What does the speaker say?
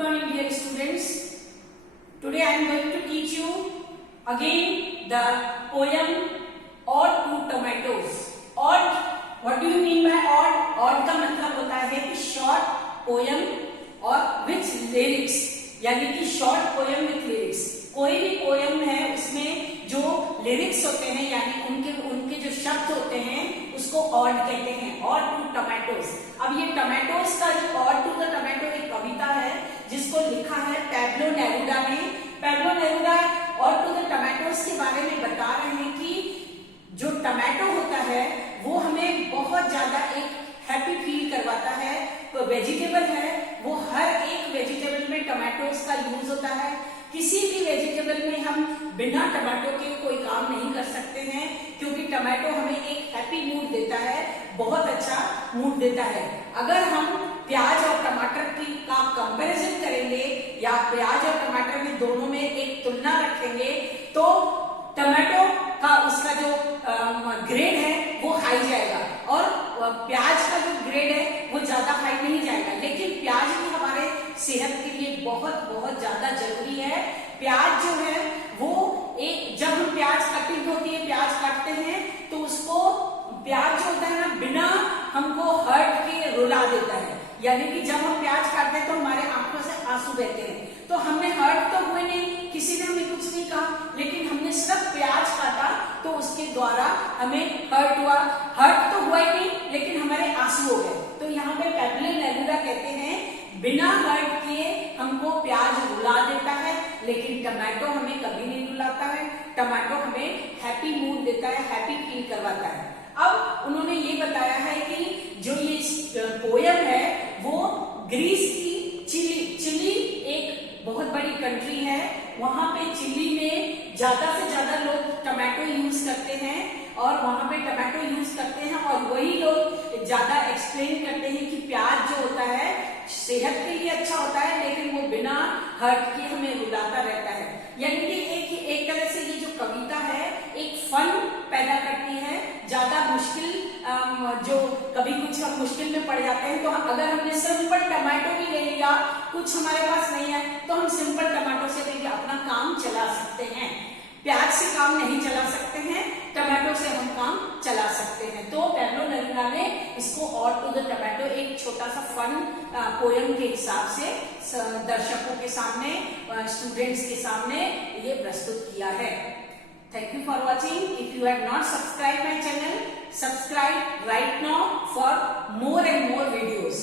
morning, dear students. Today I am going to teach you again the poem Ode to Tomatoes. Ode, what do you mean by ode? Ode का मतलब होता है कि short poem और with lyrics, यानी कि short poem with lyrics. कोई भी पोयम है उसमें जो लिरिक्स होते हैं यानी उनके जो शब्द होते हैं उसको ऑड कहते हैं. Ode to tomatoes. अब ये टोमेटोज का जो ऑड टू द टोमेटो एक कविता है जिसको लिखा है पैब्लो नेरुडा ने. Pablo Neruda ode to the tomatoes के बारे में बता रहे हैं कि जो टोमेटो होता है वो हमें बहुत ज्यादा एक हैप्पी फील करवाता है. तो वेजिटेबल है वो हर एक वेजिटेबल में टोमेटोज का यूज होता है. किसी भी वेजिटेबल में हम बिना टमाटो के कोई काम नहीं कर सकते हैं क्योंकि टमाटो हमें एक हैप्पी मूड देता है, बहुत अच्छा मूड देता है. अगर हम प्याज और टमाटर की का कंपैरिजन करेंगे या प्याज और टमाटर में दोनों में एक तुलना रखेंगे तो टमाटो का उसका जो ग्रेड है वो हाई जाएगा और प्याज का जो ग्रेड है वो ज्यादा हाई नहीं जाएगा. लेकिन प्याज भी हमारे सेहत के लिए बहुत बहुत ज्यादा जरूरी है. प्याज जो है वो एक जब हम प्याज कटिंग होती है प्याज काटते हैं तो उसको प्याज जो होता है ना बिना हमको हर्ट के रुला देता है. यानी कि जब हम प्याज काटते हैं तो हमारे आंखों से आंसू बहते हैं. तो हमने हर्ट तो हुए नहीं, किसी ने हमें कुछ नहीं कहा, लेकिन हमने सिर्फ प्याज काटा तो उसके द्वारा हमें हर्ट हुआ. हर्ट तो हुआ ही नहीं लेकिन हमारे आंसू हो गए. तो यहाँ पे पैब्लो नेरुडा कहते हैं बिना हर्ट किए हमको प्याज रुला देता है लेकिन टमाटो हमें कभी नहीं रुलाता है. टमाटो हमें हैप्पी मूड देता है, हैप्पी फील करवाता है. अब उन्होंने ये बताया है कि जो ये पोयम है वो ग्रीस की चिली एक बहुत बड़ी कंट्री है. वहां पे चिली में ज्यादा से ज्यादा लोग टमाटो यूज करते हैं और वहां पे टमाटो यूज करते हैं और वही लोग ज्यादा एक्सप्लेन करते हैं कि प्याज जो होता है सेहत के लिए अच्छा होता है लेकिन वो बिना हर्ट के हमें रुलाता रहता है. यानी कि एक तरह से ये जो कविता है एक फन पैदा करती है. ज्यादा मुश्किल जो कभी कुछ हम मुश्किल में पड़ जाते हैं तो अगर हमने सिंपल टमाटो भी ले लिया, कुछ हमारे पास नहीं है तो हम सिंपल टमाटो से भी अपना काम चला सकते हैं. प्याज से काम नहीं चला सकते हैं, टमाटो से हम काम चला सकते हैं. तो पैब्लो नेरुडा ने इसको ऑड टू द टमाटो एक छोटा सा फन पोयम के हिसाब से दर्शकों के सामने, स्टूडेंट्स के सामने ये प्रस्तुत किया है. Thank you for watching. If you have not subscribed my channel, subscribe right now for more and more videos.